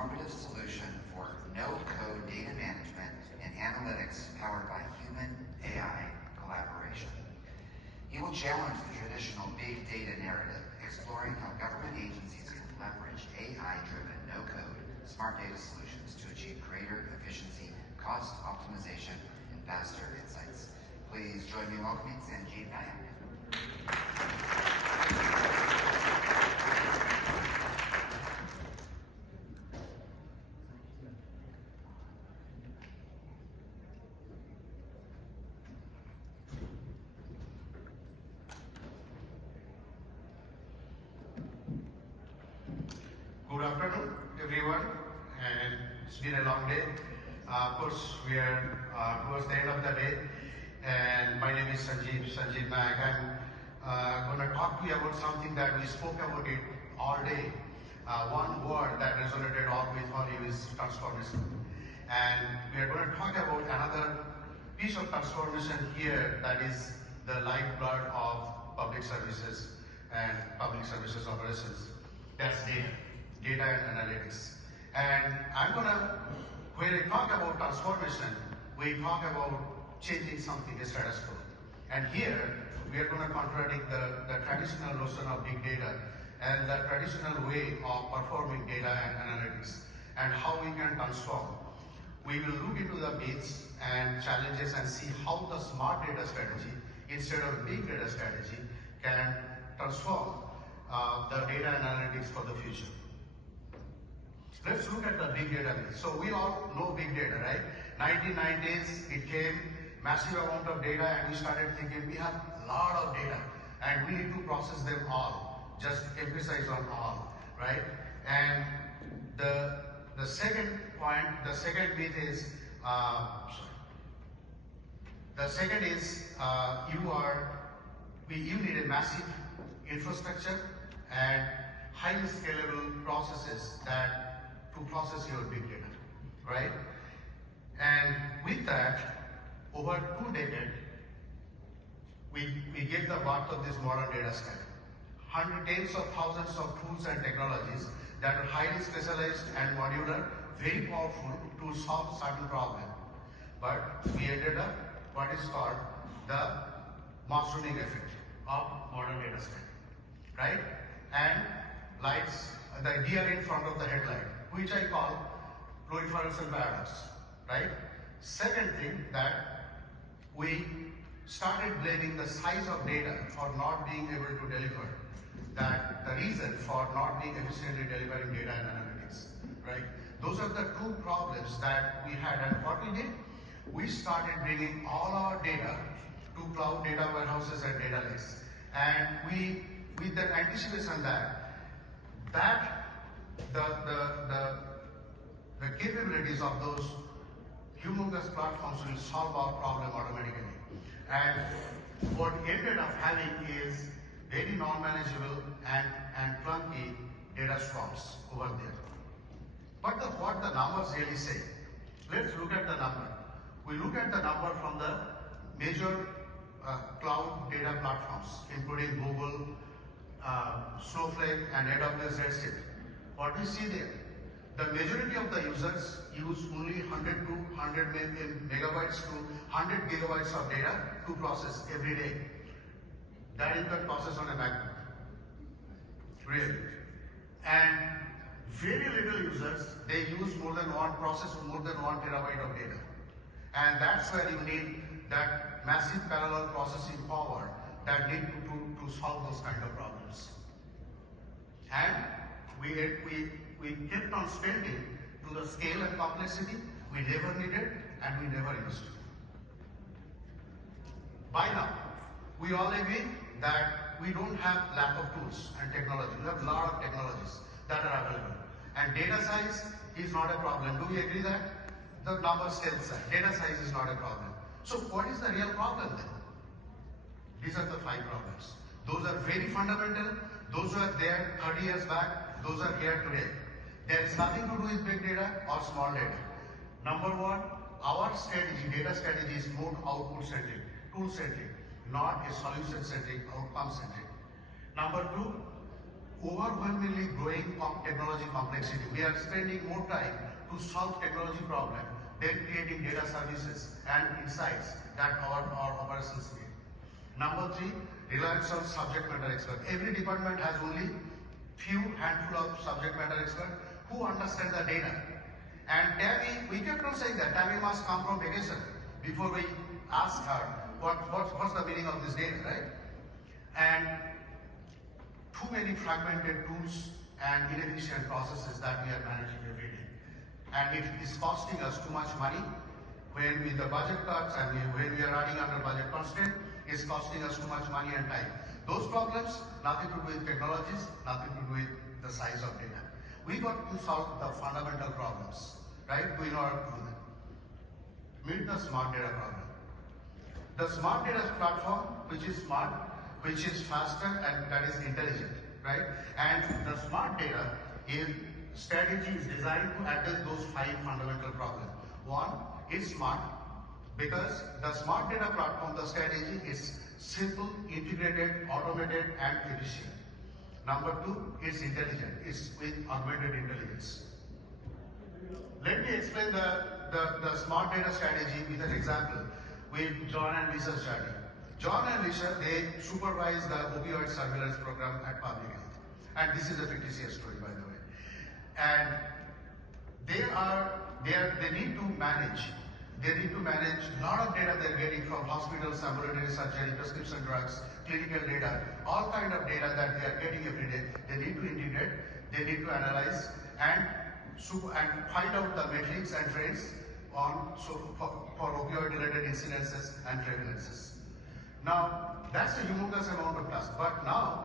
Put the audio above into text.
transformative solution for no-code data management and analytics powered by human-AI collaboration. He will challenge the traditional big data narrative, exploring how government agencies can leverage AI-driven no-code smart data solutions to achieve greater efficiency, cost optimization, and faster insights. Please join me in welcoming Sanjib Nayak. Good afternoon, everyone, and it's been a long day. Of course, we are towards the end of the day, and my name is Sanjib Nayak. I'm going to talk to you about something that we spoke about it all day. One word that resonated always all you is transformation. And we are going to talk about another piece of transformation here that is the lifeblood of public services and public services operations. That's data and analytics. And when I talk about transformation, we talk about changing something, a status quo. And here, we are going to contradict the traditional notion of big data and the traditional way of performing data and analytics and how we can transform. We will look into the myths and challenges and see how the smart data strategy, instead of big data strategy, can transform the data analytics for the future. Let's look at the big data myth. So we all know big data, right? 1990s, it came, massive amount of data, and we started thinking we have a lot of data and we need to process them all. Just emphasize on all, right? And the second point, the second myth is, you need a massive infrastructure and highly scalable processes to process your big data, right? And with that, over 2 decades, we get the birth of this modern data stack. Tens of thousands of tools and technologies that are highly specialized and modular, very powerful to solve certain problems. But we ended up what is called the mushrooming effect of modern data stack, right? And lights, the deer in front of the headlight, which I call proliferation paradox, right? Second thing that we started blaming the size of data for not being able to deliver, that the reason for not being efficiently delivering data and analytics, right? Those are the 2 problems that we had, and what we did, we started bringing all our data to cloud data warehouses and data lakes, and we, with the anticipation that the capabilities of those humongous platforms will solve our problem automatically. And what ended up having is very non-manageable and clunky data storms over there. But what the numbers really say, let's look at the number. We look at the number from the major cloud data platforms, including Google, Snowflake, and AWS Redshift. What we see there, the majority of the users use only 100 to 100 megabytes to 100 gigabytes of data to process every day. That you can process on a MacBook, really. And very little users, they use process more than 1 terabyte of data. And that's where you need that massive parallel processing power that need to solve those kind of problems. And we kept on spending to the scale and complexity we never needed and we never used. By now, we all agree that we don't have lack of tools and technology. We have a lot of technologies that are available. And data size is not a problem. Do we agree that? The numbers tell us that. Data size is not a problem. So what is the real problem then? These are the 5 problems. Those are very fundamental. Those were there 30 years back. Those are here today. There is nothing to do with big data or small data. Number 1, our strategy, data strategy is more output-centric, tool-centric, not a solution-centric, outcome-centric. Number 2, overwhelmingly growing technology complexity. We are spending more time to solve technology problem than creating data services and insights that our operations need. Number 3, reliance on subject matter expert. Every department has only few handful of subject matter experts who understand the data. And Tammy, we kept on saying that Tammy must come from vacation before we ask her what's the meaning of this data, right? And too many fragmented tools and inefficient processes that we are managing every day. And it is costing us too much money. When with the budget cuts and when we are running under budget constraint, it's costing us too much money and time. Those problems, nothing to do with technologies, nothing to do with the size of data. We got to solve the fundamental problems, right? In order to do that. Meet the smart data problem. The smart data platform, which is smart, which is faster, and that is intelligent, right? And the smart data strategy is designed to address those 5 fundamental problems. 1, it's smart because the smart data platform, the strategy is simple, integrated, automated, and efficient. Number 2, it's intelligent. It's with augmented intelligence. Let me explain the smart data strategy with an example with John and Lisa's journey. John and Lisa, they supervise the opioid surveillance program at Public Health. And this is a fictitious story, by the way. And they need to manage a lot of data they're getting from hospitals, ambulatory surgery, prescription drugs, clinical data, all kind of data that they are getting every day. They need to integrate, they need to analyze and find out the metrics and trends for opioid-related incidences and prevalences. Now, that's a humongous amount of task. But now,